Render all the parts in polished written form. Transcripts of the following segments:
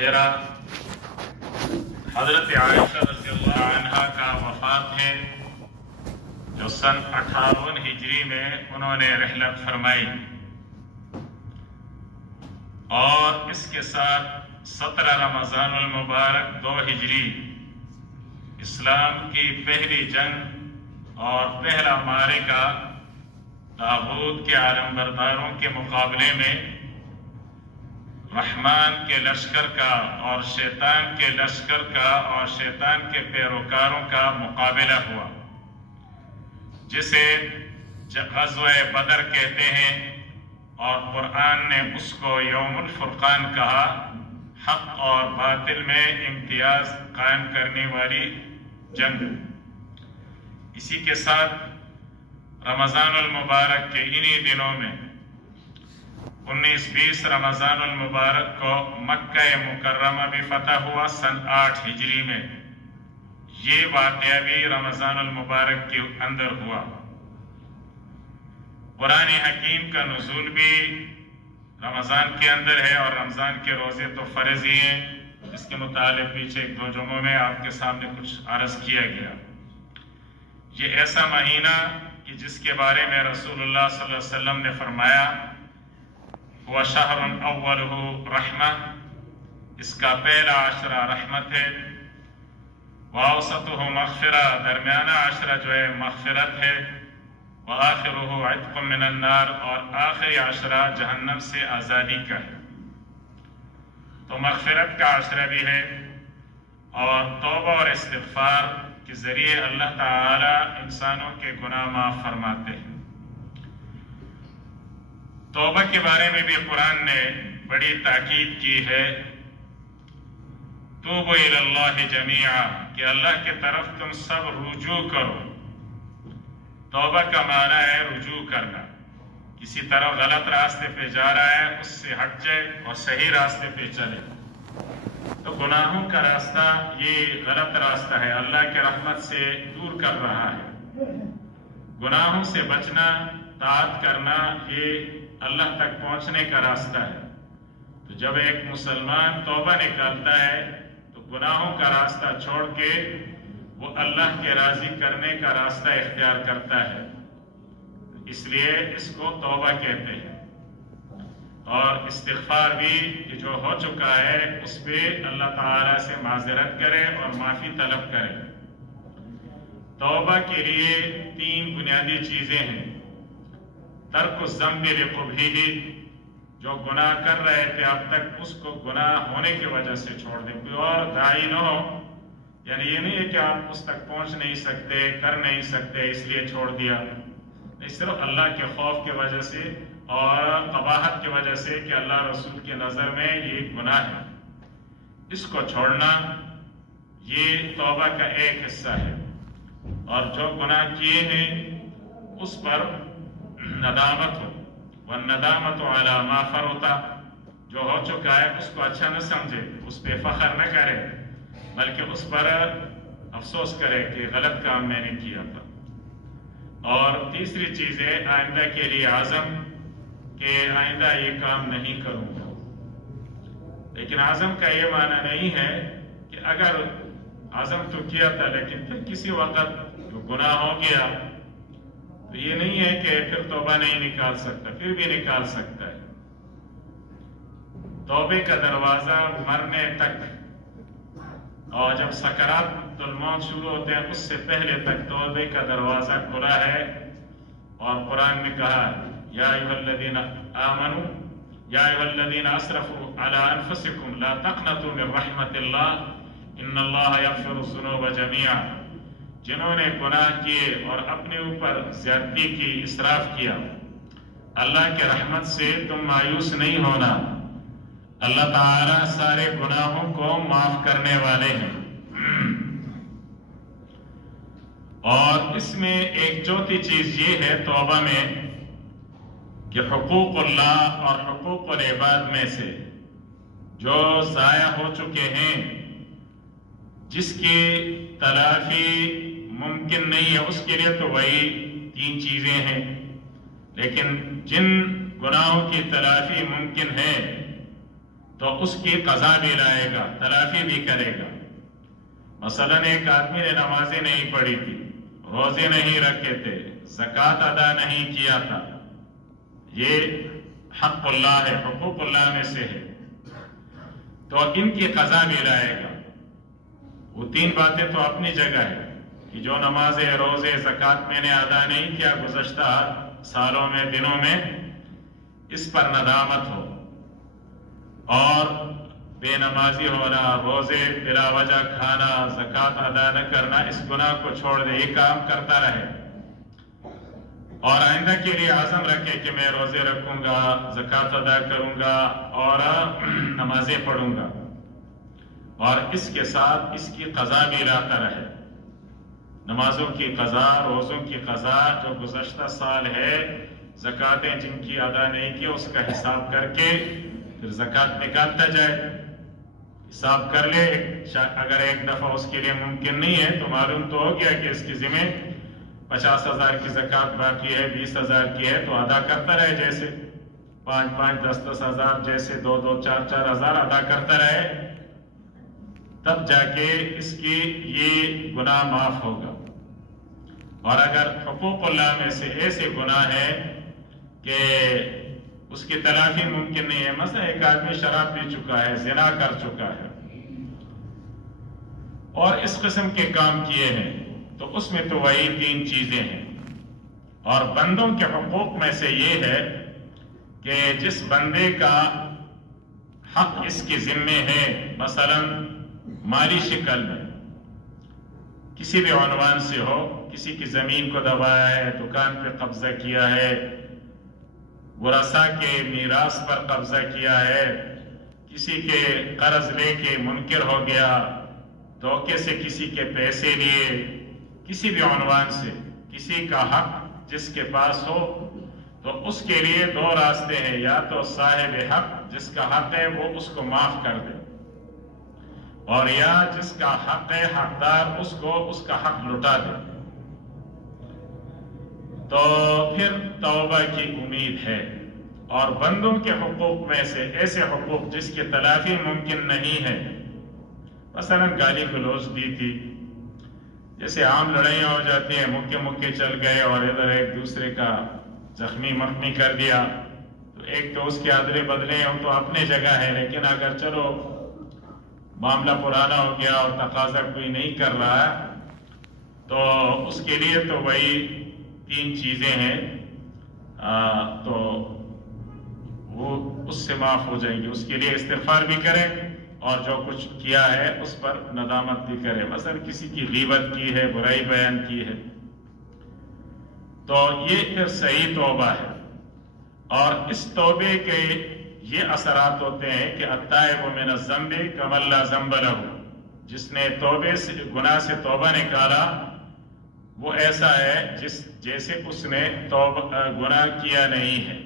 میرا حضرت عائشہ رضی اللہ عنہا کا وفات ہے جو سن 58 ہجری میں انہوں نے رحلت فرمائی، اور اس کے ساتھ 17 رمضان المبارک 2 ہجری اسلام کی پہلی جنگ اور پہلا معرکہ طاغوت کے علمبرداروں کے مقابلے میں رحمان کے لشکر کا اور شیطان کے لشکر کا اور شیطان کے پیروکاروں کا مقابلہ ہوا، جسے غزوہ بدر کہتے ہیں، اور قرآن نے اس کو یوم الفرقان کہا، حق اور باطل میں امتیاز قائم کرنے والی جنگ۔ اسی کے ساتھ رمضان المبارک کے انہی دنوں میں 19-20 رمضان المبارک کو مکہ مکرمہ بھی فتح ہوا سن 8 ہجری میں۔ یہ واقعہ بھی رمضان المبارک کے اندر ہوا۔ قرآن حکیم کا نزول بھی رمضان کے اندر ہے، اور رمضان کے روزے تو فرض ہی ہیں، جس کے متعلق پیچھے 1-2 جمعوں میں آپ کے سامنے کچھ عرض کیا گیا۔ یہ ایسا مہینہ کہ جس کے بارے میں رسول اللہ صلی اللہ علیہ وسلم نے فرمایا وہ شہر اولہ رحمہ، اس کا پہلا عشرہ رحمت ہے، واوسطہ مغفرہ، درمیانہ عشرہ جو ہے مغفرت ہے، وآخرہ عتق من النار، اور آخری عشرہ جہنم سے آزادی کا ہے۔ تو مغفرت کا عشرہ بھی ہے، اور توبہ اور استغفار کے ذریعے اللہ تعالی انسانوں کے گناہ معاف فرماتے ہیں۔ توبہ کے بارے میں بھی قرآن نے بڑی تاکید کی ہے، توبوا الی اللہ جمیعا، کہ اللہ کی طرف تم سب رجوع کرو۔ توبہ کا معنی ہے رجوع کرنا، کسی طرح غلط راستے پہ جا رہا ہے اس سے ہٹ جائے اور صحیح راستے پہ چلے۔ تو گناہوں کا راستہ یہ غلط راستہ ہے، اللہ کے رحمت سے دور کر رہا ہے۔ گناہوں سے بچنا، طاعت کرنا، یہ اللہ تک پہنچنے کا راستہ ہے۔ تو جب ایک مسلمان توبہ نکالتا ہے تو گناہوں کا راستہ چھوڑ کے وہ اللہ کے راضی کرنے کا راستہ اختیار کرتا ہے، اس لیے اس کو توبہ کہتے ہیں۔ اور استغفار بھی کہ جو ہو چکا ہے اس پہ اللہ تعالیٰ سے معذرت کرے اور معافی طلب کرے۔ توبہ کے لیے 3 بنیادی چیزیں ہیں۔ ترک الذنب لقبحہ، جو گناہ کر رہے تھے اب تک اس کو گناہ ہونے کی وجہ سے چھوڑ دیں، کوئی اور داعی نہ ہو، یعنی یہ نہیں ہے کہ آپ اس تک پہنچ نہیں سکتے، کر نہیں سکتے اس لیے چھوڑ دیا، نہیں، صرف اللہ کے خوف کی وجہ سے اور قباحت کی وجہ سے کہ اللہ رسول کی نظر میں یہ گناہ ہے، اس کو چھوڑنا یہ توبہ کا ایک حصہ ہے۔ اور جو گناہ کیے ہیں اس پر ندامت ہو، والندامت علی ما فرط، جو ہو چکا ہے اس کو اچھا نہ سمجھے، اس پہ فخر نہ کرے، بلکہ اس پر افسوس کرے کہ غلط کام میں نے کیا تھا۔ اور تیسری چیز ہے آئندہ کے لیے عزم، کہ آئندہ یہ کام نہیں کروں گا۔ لیکن عزم کا یہ معنی نہیں ہے کہ اگر عزم تو کیا تھا لیکن پھر کسی وقت جو گناہ ہو گیا تو یہ نہیں ہے کہ پھر توبہ نہیں نکال سکتا، پھر بھی نکال سکتا ہے۔ توبے کا دروازہ مرنے تک، اور جب سکرات الموت شروع ہوتے ہیں اس سے پہلے تک توبے کا دروازہ کھلا ہے۔ اور قرآن نے کہا یا ایھا الذین آمنوا یا ایھا الذین اسرفوا علی انفسکم لا تقنطوا من رحمت اللہ ان اللہ یغفر الذنوب جمیعا، جنہوں نے گناہ کیے اور اپنے اوپر زیادتی کی، اسراف کیا، اللہ کے رحمت سے تم مایوس نہیں ہونا، اللہ تعالیٰ سارے گناہوں کو معاف کرنے والے ہیں۔ اور اس میں ایک چوتھی چیز یہ ہے توبہ میں کہ حقوق اللہ اور حقوق العباد میں سے جو ضائع ہو چکے ہیں، جس کی تلافی ممکن نہیں ہے، اس کے لیے تو وہی 3 چیزیں ہیں، لیکن جن گناہوں کی تلافی ممکن ہے تو اس کی قضا بھی لائے گا، تلافی بھی کرے گا۔ مثلا ایک آدمی نے نمازیں نہیں پڑھی تھی، روزے نہیں رکھے تھے، زکوٰۃ ادا نہیں کیا تھا، یہ حق اللہ ہے، حقوق اللہ میں سے ہے، تو ان کی قضا بھی لائے گا۔ وہ تین باتیں تو اپنی جگہ ہے کہ جو نمازیں، روزے، زکوٰۃ میں نے ادا نہیں کیا گزشتہ سالوں میں، دنوں میں، اس پر ندامت ہو، اور بے نمازی ہونا، روزے بلا وجہ کھانا، زکوٰۃ ادا نہ کرنا، اس گناہ کو چھوڑ دے، یہ کام کرتا رہے، اور آئندہ کے لیے عزم رکھے کہ میں روزے رکھوں گا، زکوٰۃ ادا کروں گا اور نمازیں پڑھوں گا، اور اس کے ساتھ اس کی قضا بھی لاتا رہے، نمازوں کی قضا، روزوں کی قضا، جو گزشتہ سال ہے، زکوٰتیں جن کی ادا نہیں کی اس کا حساب کر کے پھر زکوٰۃ نکالتا جائے، حساب کر لے، اگر ایک دفعہ اس کے لیے ممکن نہیں ہے تو معلوم تو ہو گیا کہ اس کی ذمہ 50,000 کی زکوٰۃ باقی ہے، 20,000 کی ہے، تو ادا کرتا رہے، جیسے 5,500 10,000 جیسے 2,200 4,000 ادا کرتا رہے، تب جا کے اس کی یہ گناہ معاف ہوگا۔ اور اگر حقوق اللہ میں سے ایسے گناہ ہیں کہ اس کی تلافی ممکن نہیں ہے، مثلا ایک آدمی شراب پی چکا ہے، زنا کر چکا ہے اور اس قسم کے کام کیے ہیں، تو اس میں تو وہی تین چیزیں ہیں۔ اور بندوں کے حقوق میں سے یہ ہے کہ جس بندے کا حق اس کے ذمے ہے، مثلا مالی شکل میں کسی بھی عنوان سے ہو، کسی کی زمین کو دبایا ہے، دکان پہ قبضہ کیا ہے، ورثاء کے میراث پر قبضہ کیا ہے، کسی کے قرض لے کے منکر ہو گیا، دھوکے سے کسی کے پیسے لیے، کسی بھی عنوان سے کسی کا حق جس کے پاس ہو، تو اس کے لیے دو راستے ہیں، یا تو صاحب حق جس کا حق ہے وہ اس کو معاف کر دے، اور یا جس کا حق ہے حقدار اس کو اس کا حق لٹا دے، تو پھر توبہ کی امید ہے۔ اور بندوں کے حقوق میں سے ایسے حقوق جس کی تلافی ممکن نہیں ہے، مثلا گالی گلوچ دی تھی، جیسے عام لڑائیاں ہو جاتی ہیں، مکے چل گئے اور ادھر ایک دوسرے کا زخمی مخمی کر دیا، تو ایک تو اس کے ادلے بدلے ہیں تو اپنے جگہ ہے، لیکن اگر چلو معاملہ پرانا ہو گیا اور تقاضا کوئی نہیں کر رہا ہے، تو اس کے لیے تو وہی تین چیزیں ہیں، تو وہ اس سے معاف ہو جائیں گی، اس کے لیے استغفار بھی کریں اور جو کچھ کیا ہے اس پر ندامت بھی کرے، مثلا کسی کی غیبت کی ہے، برائی بیان کی ہے، تو یہ پھر صحیح توبہ ہے۔ اور اس توبے کے یہ اثرات ہوتے ہیں کہ التائب من الذنب کمن لا ذنب لہ، جس نے توبے سے، گناہ سے توبہ نکالا، وہ ایسا ہے جیسے اس نے گناہ کیا نہیں ہے۔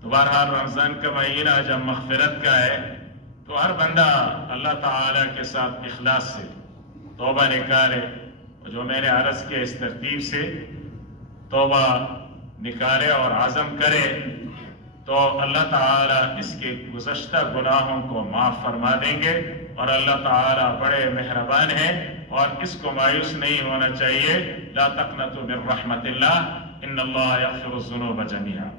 تو بہرحال رمضان کا مہینہ جب مغفرت کا ہے تو ہر بندہ اللہ تعالیٰ کے ساتھ اخلاص سے توبہ نکالے، جو میں نے عرض کیا اس ترتیب سے توبہ نکالے اور عزم کرے، تو اللہ تعالیٰ اس کے گزشتہ گناہوں کو معاف فرما دیں گے، اور اللہ تعالیٰ بڑے مہربان ہیں اور اس کو مایوس نہیں ہونا چاہیے۔ لا تقنطوا من رحمت اللہ ان اللہ یغفر الذنوب جميعا۔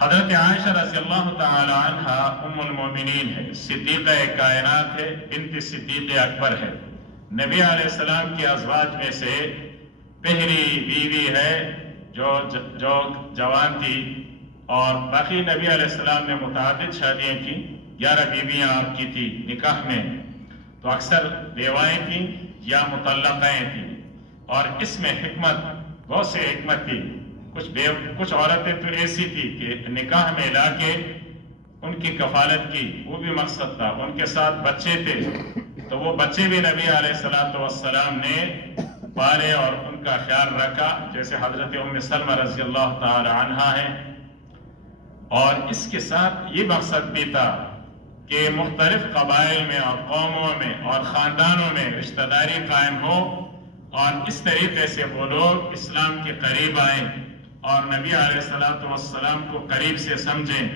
حضرت عائشہ رضی اللہ تعالی عنہ ام المومنین ہے، صدیقہ کائنات ہے، بنت صدیق اکبر ہے، نبی علیہ السلام کی ازواج میں سے پہلی بیوی ہے جو جوان تھی، اور باقی نبی علیہ السلام نے متعدد شادیاں کی، 11 بیویاں آپ کی تھی نکاح میں، تو اکثر بیوائیں تھیں یا مطلقائیں تھیں، اور اس میں حکمت، بہت سے حکمت تھی۔ کچھ عورتیں تو ایسی تھی کہ نکاح میں لا کے ان کی کفالت کی، وہ بھی مقصد تھا، ان کے ساتھ بچے تھے تو وہ بچے بھی نبی علیہ السلام نے پالے اور ان کا خیال رکھا، جیسے حضرت ام سلمہ رضی اللہ تعالی عنہا ہیں۔ اور اس کے ساتھ یہ مقصد بھی تھا کہ مختلف قبائل میں اور قوموں میں اور خاندانوں میں رشتہ داری قائم ہو، اور اس طریقے سے وہ لوگ اسلام کے قریب آئیں اور نبی علیہ السلام کو قریب سے سمجھیں،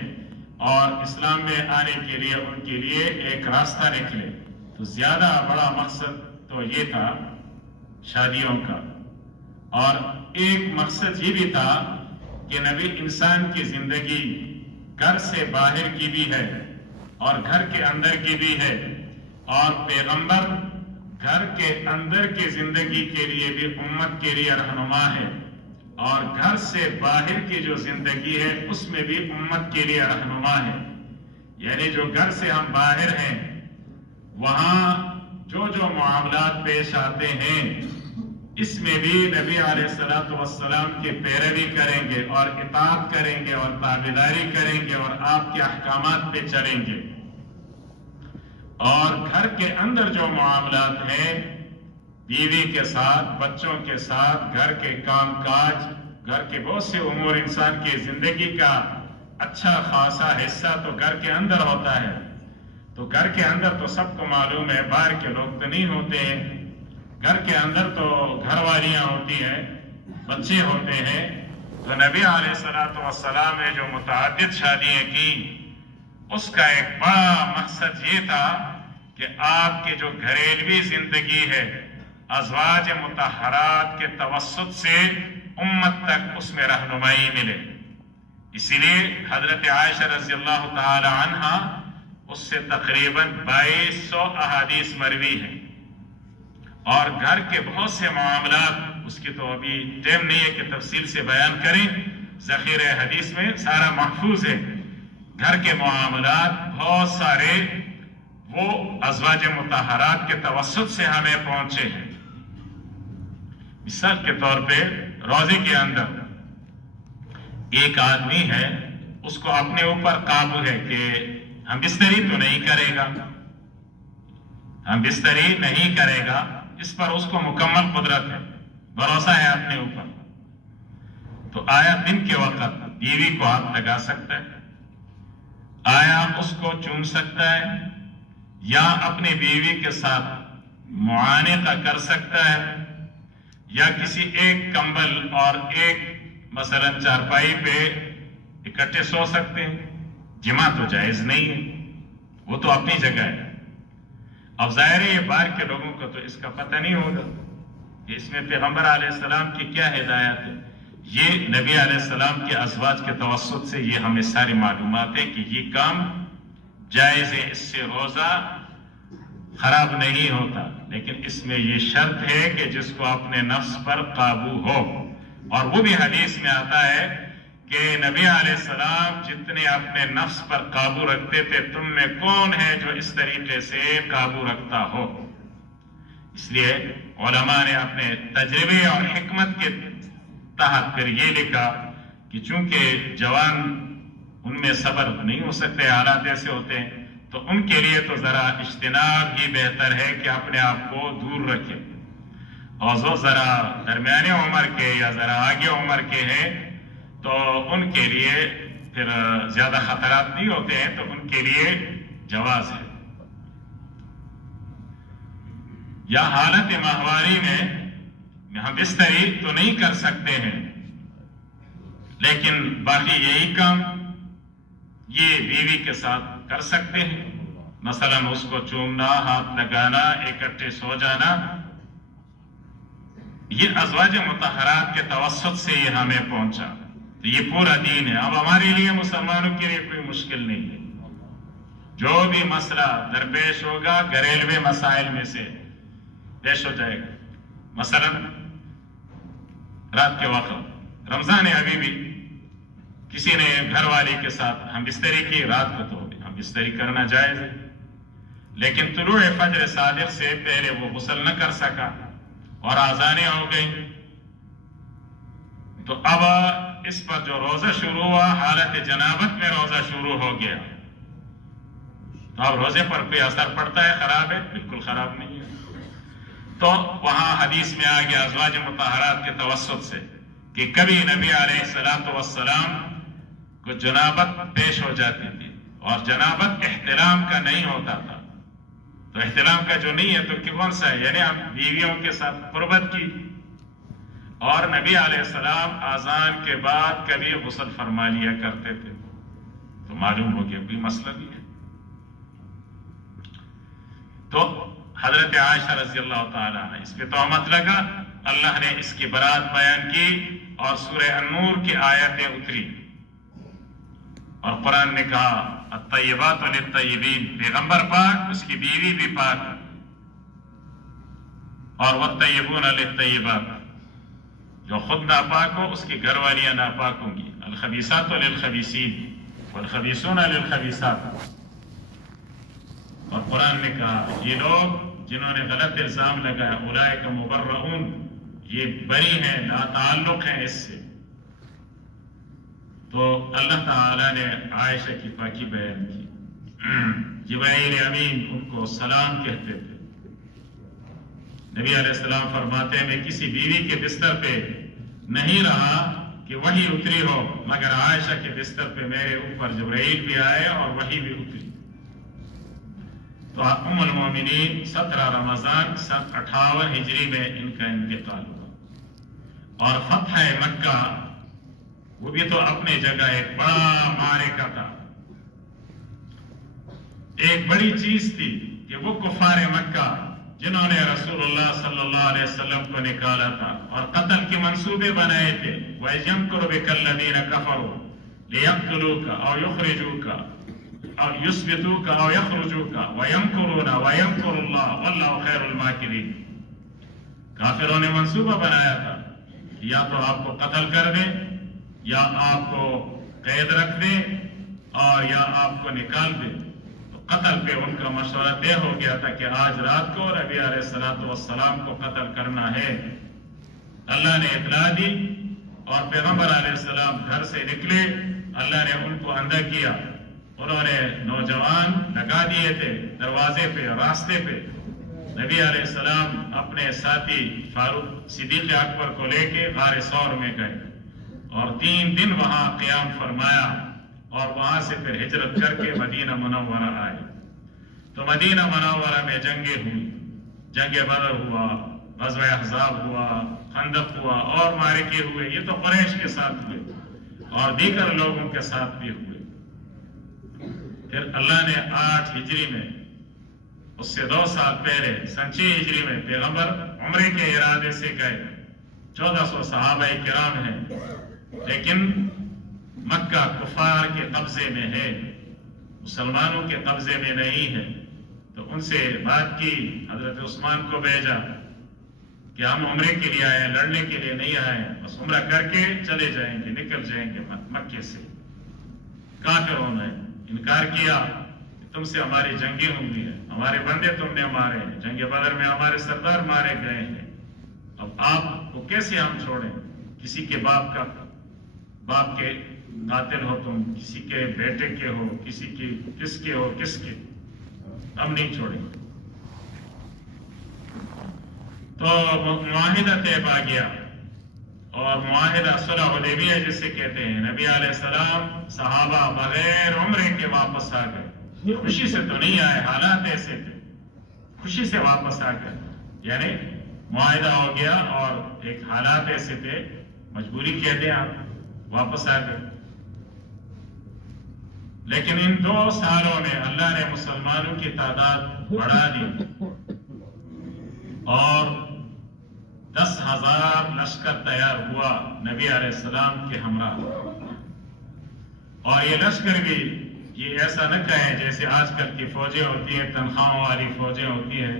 اور اسلام میں آنے کے لیے ان کے لیے ایک راستہ نکلے. تو زیادہ بڑا مقصد تو یہ تھا شادیوں کا، اور ایک مقصد یہ بھی تھا کہ نبی انسان کی زندگی گھر سے باہر کی بھی ہے اور گھر کے اندر کی بھی ہے، اور پیغمبر گھر کے اندر کی زندگی کے لیے بھی امت کے لیے رہنما ہے، اور گھر سے باہر کی جو زندگی ہے اس میں بھی امت کے لیے رہنما ہے. یعنی جو گھر سے ہم باہر ہیں وہاں جو معاملات پیش آتے ہیں اس میں بھی نبی علیہ السلام کی پیروی کریں گے اور اطاعت کریں گے اور تابعداری کریں گے اور آپ کے احکامات پہ چلیں گے. اور گھر کے اندر جو معاملات ہیں بیوی کے ساتھ، بچوں کے ساتھ، گھر کے کام کاج، گھر کے بہت سے امور، انسان کی زندگی کا اچھا خاصا حصہ تو گھر کے اندر ہوتا ہے. تو گھر کے اندر تو سب کو معلوم ہے، باہر کے لوگ تو نہیں ہوتے ہیں. گھر کے اندر تو گھر والیاں ہوتی ہیں، بچے ہوتے ہیں. تو نبی علیہ السلام نے جو متعدد شادیاں کی اس کا ایک بڑا مقصد یہ تھا کہ آپ کی جو گھریلوی زندگی ہے ازواج مطہرات کے توسط سے امت تک اس میں رہنمائی ملے. اسی لیے حضرت عائشہ رضی اللہ تعالی عنہا اس سے تقریباً 2200 احادیث مروی ہیں، اور گھر کے بہت سے معاملات، اس کی تو ابھی ٹائم نہیں ہے کہ تفصیل سے بیان کریں، ذخیرہ حدیث میں سارا محفوظ ہے. گھر کے معاملات بہت سارے وہ ازواج مطہرات کے توسط سے ہمیں پہنچے ہیں. مثال کے طور پہ روزے کے اندر ایک آدمی ہے، اس کو اپنے اوپر قابو ہے کہ ہم بستری تو نہیں کرے گا، ہم بستری نہیں کرے گا، اس پر اس کو مکمل قدرت ہے، بھروسہ ہے اپنے اوپر. تو آیا دن کے وقت بیوی کو ہاتھ لگا سکتا ہے؟ آیا اس کو چوم سکتا ہے؟ یا اپنی بیوی کے ساتھ معانقہ کر سکتا ہے؟ یا کسی ایک کمبل اور ایک مثلا چارپائی پہ اکٹھے سو سکتے ہیں؟ جماع تو جائز نہیں ہے، وہ تو اپنی جگہ ہے. اب ظاہر ہے یہ باہر کے لوگوں کو تو اس کا پتہ نہیں ہوگا کہ اس میں پیغمبر علیہ السلام کی کیا ہدایت ہے. یہ نبی علیہ السلام کے ازواج کے توسط سے یہ ہمیں ساری معلومات ہے کہ یہ کام جائز ہے، اس سے روزہ خراب نہیں ہوتا. لیکن اس میں یہ شرط ہے کہ جس کو اپنے نفس پر قابو ہو، اور وہ بھی حدیث میں آتا ہے کہ نبی علیہ السلام جتنے اپنے نفس پر قابو رکھتے تھے، تم میں کون ہے جو اس طریقے سے قابو رکھتا ہو. اس لیے علماء نے اپنے تجربے اور حکمت کے تحت پھر یہ لکھا کہ چونکہ جوان ان میں صبر نہیں ہو سکتے، حالات ایسے ہوتے ہیں، تو ان کے لیے تو ذرا اجتناب ہی بہتر ہے کہ اپنے آپ کو دور رکھے. اور جو ذرا درمیانے عمر کے یا ذرا آگے عمر کے ہیں تو ان کے لیے پھر زیادہ خطرات نہیں ہوتے ہیں، تو ان کے لیے جواز ہے. یا حالت ماہواری میں ہم بستری تو نہیں کر سکتے ہیں، لیکن باقی یہی کام یہ بیوی کے ساتھ کر سکتے ہیں. مثلا اس کو چومنا، ہاتھ لگانا، اکٹھے سو جانا، یہ ازواج مطہرات کے توسط سے یہ ہمیں پہنچا. تو یہ پورا دین ہے. اب ہمارے لیے مسلمانوں کے لیے کوئی مشکل نہیں ہے. جو بھی مسئلہ درپیش ہوگا گھریلوے مسائل میں سے پیش ہو جائے گا. مثلا رات کے وقت رمضان ہے، ابھی بھی کسی نے گھر والی کے ساتھ ہم بستری کی، رات کو تو ہم بستری کرنا جائز ہے، لیکن طلوع فجر صادق سے پہلے وہ غسل نہ کر سکا اور آذانیں ہو گئی، تو اب اس پر جو روزہ شروع ہوا حالت جنابت میں روزہ شروع ہو گیا. تو اب روزے پر کوئی اثر پڑتا ہے؟ خراب ہے؟ بالکل خراب نہیں ہے. تو وہاں حدیث میں آ گیا ازواج مطہرات کے توسط سے کہ کبھی نبی علیہ السلام کو جنابت پیش ہو جاتی تھی، اور جنابت احترام کا نہیں ہوتا تھا. تو احترام کا جو نہیں ہے تو کون سا ہے؟ یعنی ہم بیویوں کے ساتھ قربت کی. اور نبی علیہ السلام اذان کے بعد کبھی غسل فرما لیا کرتے تھے. تو معلوم ہو گیا کوئی مسئلہ نہیں ہے۔ تو حضرت عائشہ رضی اللہ تعالیٰ عنہ اس پہ تہمت لگا، اللہ نے اس کی برات بیان کی اور سورہ النور کی آیتیں اتری اور قرآن نے کہا الطیبات للطیبین، پیغمبر پاک، اس کی بیوی بھی پاک، اور والطیبون للطیبات، جو خود ناپاک ہو اس کی گھر والیاں ناپاک ہوں گی، الخبیثات للخبیثین والخبیثون للخبیثات۔ اور قرآن نے کہا یہ لوگ جنہوں نے غلط الزام لگایا اولئک مبرؤون، یہ بری ہیں، لا تعلق ہیں اس سے۔ تو اللہ تعالیٰ نے عائشہ کی پاکی بیان کی۔ جبرائیل امین ان کو سلام کہتے تھے۔ نبی علیہ السلام فرماتے ہیں میں کسی بیوی کے بستر پہ نہیں رہا کہ وحی اتری ہو مگر عائشہ کے بستر پہ میرے اوپر جبرائیل بھی آئے اور وحی بھی اتری۔ تو ام المومنین 17 رمضان سن 58 ہجری میں ان کا انتقال ہوا۔ اور فتح مکہ وہ بھی تو اپنے جگہ ایک بڑا معرکہ تھا، ایک بڑی چیز تھی کہ وہ کفار مکہ جنہوں نے رسول اللہ صلی اللہ علیہ وسلم کو نکالا تھا اور قتل کے منصوبے بنائے تھے، وَيَمْكُرُ بِكَ الَّذِينَ كَفَرُوا لِيَقْتُلُوكَ أَوْ يُخْرِجُوكَ أَوْ يُثْبِتُوكَ أَوْ يَخْرُجُوكَ وَيَمْكُرُونَ وَيَمْكُرُ اللَّهُ وَاللَّهُ خَيْرُ الْمَاكِرِينَ۔ کافروں نے منصوبہ بنایا تھا یا تو آپ کو قتل کر دیں یا آپ کو قید رکھ دیں اور یا آپ کو نکال دیں۔ قتل پہ ان کا مشورہ طے ہو گیا تھا کہ آج رات کو نبی علیہ السلام کو قتل کرنا ہے۔ اللہ نے اطلاع دی اور پیغمبر علیہ السلام گھر سے نکلے، اللہ نے ان کو اندر کیا، انہوں نے نوجوان لگا دیے تھے دروازے پہ، راستے پہ۔ نبی علیہ السلام اپنے ساتھی فاروق صدیق اکبر کو لے کے غار ثور میں گئے اور 3 دن وہاں قیام فرمایا اور وہاں سے پھر ہجرت کر کے مدینہ منورہ آئے۔ تو مدینہ منورہ میں جنگیں ہوئی، جنگ بدر ہوا، غزوہ احزاب ہوا، خندق ہوا اور معرکے ہوئے۔ یہ تو قریش کے ساتھ ہوئے اور دیگر لوگوں کے ساتھ بھی ہوئے۔ پھر اللہ نے 8 ہجری میں، اس سے 2 سال پہلے سن 6 ہجری میں پیغمبر عمرے کے ارادے سے گئے۔ 1400 صحابہ کرام ہیں لیکن مکہ کفار کے قبضے میں ہے، مسلمانوں کے قبضے میں نہیں ہے۔ تو ان سے بات کی، حضرت عثمان کو بھیجا کہ ہم عمرے کے لیے آئے، لڑنے کے لیے نہیں آئے، بس عمرہ کر کے چلے جائیں گے، نکل جائیں گے مکے سے۔ کافروں نے انکار کیا کہ تم سے ہماری جنگیں ہوں گی، ہمارے بندے تم نے مارے ہیں، جنگ بدر میں ہمارے سردار مارے گئے ہیں، اب آپ کو کیسے ہم چھوڑیں؟ کسی کے باپ کے قاتل ہو تم، کسی کے بیٹے کے ہو، کسی کے کس کے ہو، کس کے، ہم نہیں چھوڑیں گے۔ تو معاہدہ طے پا گیا اور معاہدہ صلح حدیبیہ جسے کہتے ہیں، نبی علیہ السلام صحابہ بغیر عمرے کے واپس آ گئے۔ خوشی سے تو نہیں آئے، حالات ایسے تھے، خوشی سے واپس آ گئے، یعنی معاہدہ ہو گیا اور ایک حالات ایسے تھے، مجبوری کہتے ہیں آپ، واپس آ گئے۔ لیکن ان 2 سالوں میں اللہ نے مسلمانوں کی تعداد بڑھا دی اور 10,000 لشکر تیار ہوا نبی علیہ السلام کے ہمراہ۔ اور یہ لشکر بھی یہ ایسا نہ کہیں جیسے آج کل کی فوجیں ہوتی ہیں، تنخواہوں والی فوجیں ہوتی ہیں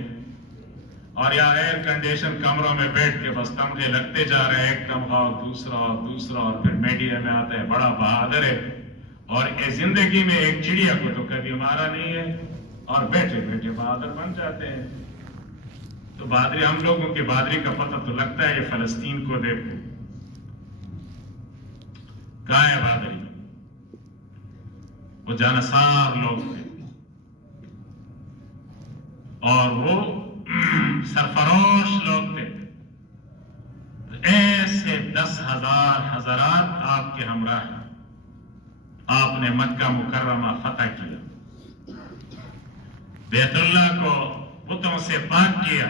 اور یا ایئر کنڈیشن کمروں میں بیٹھ کے بس تمغے لگتے جا رہے ہیں، ایک تمغہ دوسرا اور پھر میڈیا میں آتا ہے بڑا بہادر ہے اور زندگی میں ایک چڑیا کو تو کبھی مارا نہیں ہے اور بیٹھے بیٹھے بہادر بن جاتے ہیں۔ تو بہادری، ہم لوگوں کی بہادری کا پتہ تو لگتا ہے، یہ فلسطین کو دیکھو، کہاں ہے بہادری؟ وہ جانسار لوگ تھے اور وہ سرفروش لوگ تھے۔ ایسے 10,000 حضرات آپ کے ہمراہ ہیں، آپ نے مکہ مکرمہ فتح کیا، بیت اللہ کو بتوں سے پاک کیا،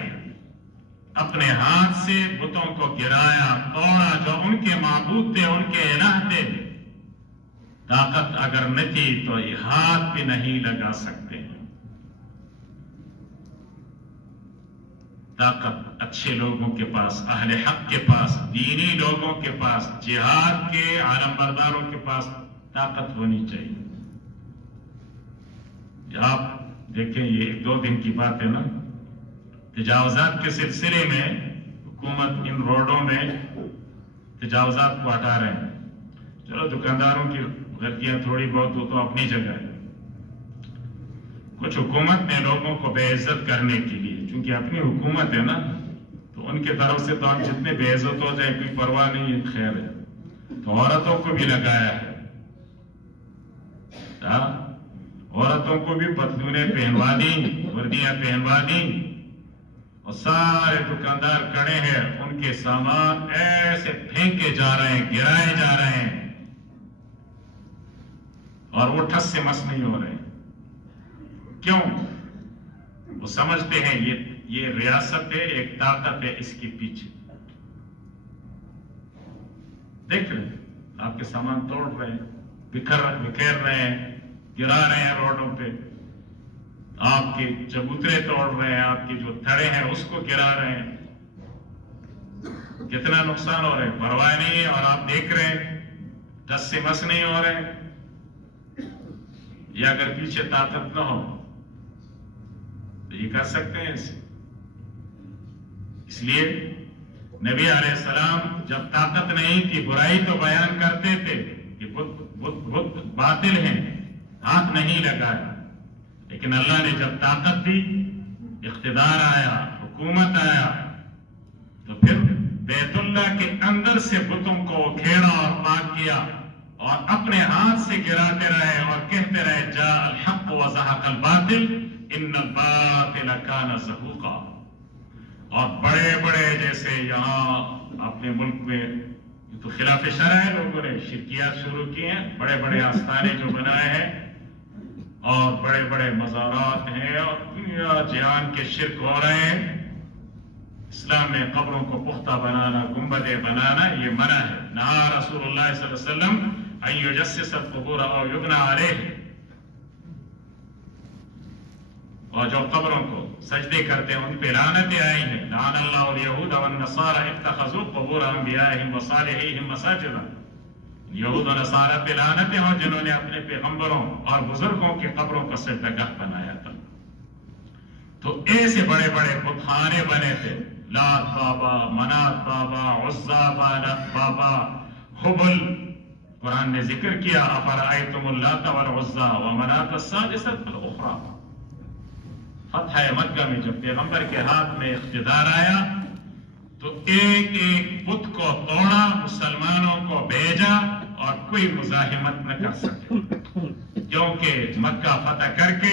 اپنے ہاتھ سے بتوں کو گرایا، توڑا، جو ان کے معبود تھے، ان کے الہ تھے، طاقت اگر نہ تھی تو یہ ہاتھ بھی نہیں لگا سکتے ہیں. طاقت اچھے لوگوں کے پاس، اہل حق کے پاس، دینی لوگوں کے پاس، جہاد کے عالم برداروں کے پاس طاقت ہونی چاہیے. آپ دیکھیں یہ 1-2 دن کی بات ہے نا، تجاوزات کے سلسلے میں حکومت ان روڈوں میں تجاوزات کو ہٹا رہے ہیں. چلو دکانداروں کی غلطیاں تھوڑی بہت ہو تو اپنی جگہ ہے. کچھ حکومت نے لوگوں کو بے عزت کرنے کے لیے، چونکہ اپنی حکومت ہے نا تو ان کی طرف سے تو ہم جتنے بے عزت ہو جائے کوئی پرواہ نہیں ہے، خیر ہے. تو عورتوں کو بھی لگایا ہے، عورتوں کو بھی پتلونیں پہنوا دیں، وردیاں پہنوا دیں، اور سارے دکاندار کھڑے ہیں، ان کے سامان ایسے پھینکے جا رہے ہیں، گرائے جا رہے ہیں، اور وہ ٹھس سے مس نہیں ہو رہے ہیں. کیوں؟ وہ سمجھتے ہیں یہ ریاست ہے، ایک طاقت ہے اس کے پیچھے. دیکھ رہے ہیں آپ کے سامان توڑ رہے ہیں، بکھیر رہے ہیں، گرا رہے ہیں روڈوں پہ، آپ کے چبوترے توڑ رہے ہیں، آپ کے جو تھڑے ہیں اس کو گرا رہے ہیں. کتنا نقصان ہو رہا ہے، پرواہ نہیں ہے، اور آپ دیکھ رہے ہیں ٹس سے مس نہیں ہو رہے. یا اگر پیچھے طاقت نہ ہو تو یہ کر سکتے ہیں اسے. اس لیے نبی علیہ السلام جب طاقت نہیں تھی برائی تو بیان کرتے تھے کہ بت باطل ہیں، ہاتھ نہیں لگایا. لیکن اللہ نے جب طاقت دی، اقتدار آیا، حکومت آیا، تو پھر بیت اللہ کے اندر سے بتوں کو کھیڑا اور پاک کیا، اور اپنے ہاتھ سے گراتے رہے اور کہتے رہے جاء الحق وزہق الباطل ان الباطل کان زہوقا. اور بڑے بڑے جیسے یہاں اپنے ملک میں تو خلاف شرع ہے، لوگوں نے شرکیات شروع کی ہیں، بڑے بڑے آستانے جو بنائے ہیں اور بڑے بڑے مزارات ہیں اور دنیا جہان کے شرک ہو رہے ہیں. اسلام میں قبروں کو پختہ بنانا، گنبدیں بنانا یہ منع ہے. نہا رسول اللہ صلی اللہ علیہ وسلم ان یجسس القبور او یبنى علیہ. اور جو قبروں کو سجدے کرتے ہیں ان پہ لعنتیں آئی ہیں. لعن اللہ الیہود والنصارى اتخذوا قبور انبیائہم وصالحیہم مساجدا. یہود و نصارہ پہ لعنتیں ہوں جنہوں نے اپنے پیغمبروں اور بزرگوں کی قبروں کو سجدگاہ بنایا تھا. تو ایسے بڑے بڑے بت خانے بنے تھے، لات بابا، منات بابا، عزا بابا، حبل. قرآن نے ذکر کیا افرأیتم اللات والعزا ومنات الثالثۃ الاخری. فتح مکہ میں جب پیغمبر کے ہاتھ میں اقتدار آیا تو ایک ایک بت کو توڑا، مسلمانوں کو بھیجا، اور کوئی مزاحمت نہ کر سکے، کیونکہ مکہ فتح کر کے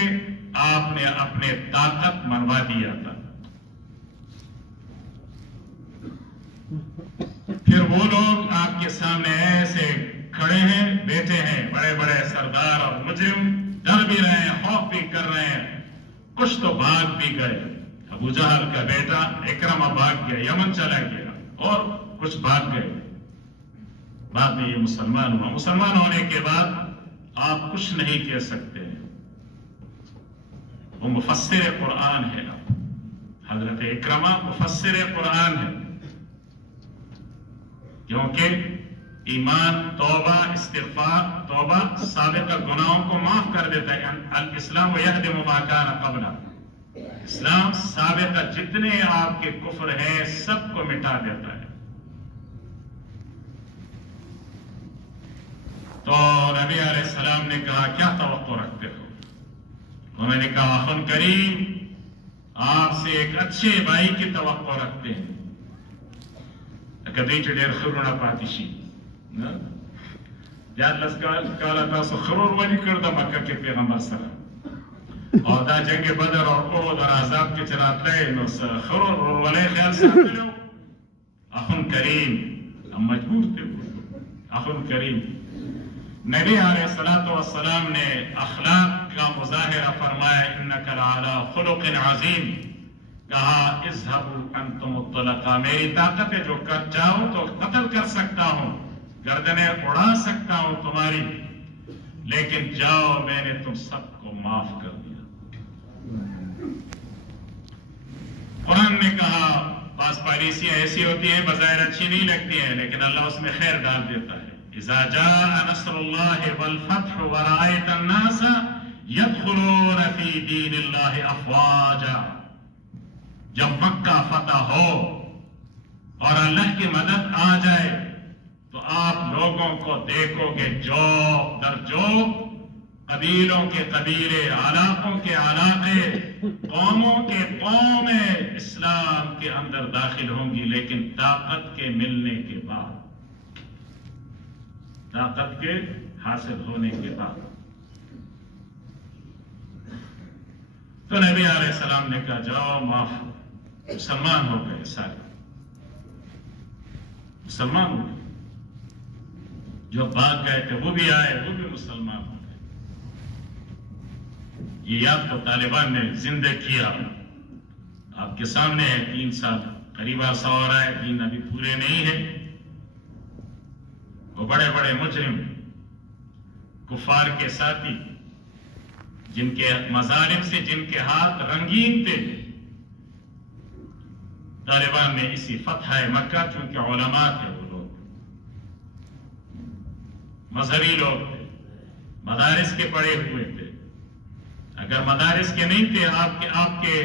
آپ نے اپنے طاقت منوا دیا تھا. پھر وہ لوگ آپ کے سامنے ایسے کھڑے ہیں، بیٹھے ہیں، بڑے بڑے سردار اور مجرم، ڈر بھی رہے ہیں، خوف بھی کر رہے ہیں. کچھ تو بھاگ بھی گئے. ابو جہل کا بیٹا اکرمہ بھاگ گیا، یمن چلا گیا، اور کچھ بھاگ گئے. بعد میں یہ مسلمان ہوا. مسلمان ہونے کے بعد آپ کچھ نہیں کہہ سکتے. وہ مفسر قرآن ہے. حضرت اکرمہ مفسر قرآن ہے، کیونکہ ایمان، توبہ، استغفار، توبہ سابقہ گناہوں کو معاف کر دیتا ہے. الاسلام یہدم ما کان قبلہ. اسلام سابقہ جتنے آپ کے کفر ہیں سب کو مٹا دیتا ہے. تو نبی علیہ السلام نے کہا کیا توقع رکھتے ہو؟ انہوں نے کہا اخن کریم، آپ سے ایک اچھے بھائی کی توقع رکھتے ہیں. کدی ډېر خبرونه پاتې شي دیارلس کاله تاسو خبر ولې کړ د مکه کې پیغمبر سره، او دا جنگ بدر او احد اور عذاب کې چې راتلی نو خبر ورولۍ خیال ساتلی و. اخن کریم ہم مجبور تھے. اخن کریم نبی علیہ الصلوۃ والسلام نے اخلاق کا مظاہرہ فرمایا انک لعلی خلق عظیم. کہا اذهبوا انتم الطلقاء، میری طاقت ہے جو چاہوں تو قتل کر سکتا ہوں، گردنیں اڑا سکتا ہوں تمہاری، لیکن جاؤ میں نے تم سب کو معاف کر دیا۔ قرآن نے کہا بعض پالیسیاں ایسی ہوتی ہیں بظاہر اچھی نہیں لگتی ہیں، لیکن اللہ اس میں خیر ڈال دیتا ہے۔ اذا جاء نصر اللہ والفتح ورأیت الناس يدخلون فی دین اللہ افواجا، جب مکہ فتح ہو اور اللہ کی مدد آ جائے تو آپ لوگوں کو دیکھو گے جوب در جوب، قبیلوں کے قبیلے، علاقوں کے علاقے، قوموں کے قومیں اسلام کے اندر داخل ہوں گی، لیکن طاقت کے ملنے کے بعد، طاقت کے حاصل ہونے کے بعد۔ تو نبی علیہ السلام نے کہا جاؤ معاف، مسلمان ہو گئے، سارے مسلمان ہو گئے، جو بھاگ گئے تھے وہ بھی آئے، وہ بھی مسلمان ہو گئے۔ یہ یاد تو طالبان نے زندہ کیا، آپ کے سامنے ہے، 3 سال قریب عرصہ ہو رہا ہے، دین ابھی پورے نہیں ہے۔ وہ بڑے بڑے مجرم کفار کے ساتھی، جن کے مظالم سے جن کے ہاتھ رنگین تھے، طالبان نے اسی فتح مکہ، چونکہ علماء تھے، وہ لوگ مذہبی لوگ تھے، مدارس کے پڑھے ہوئے تھے، اگر مدارس کے نہیں تھے آپ کے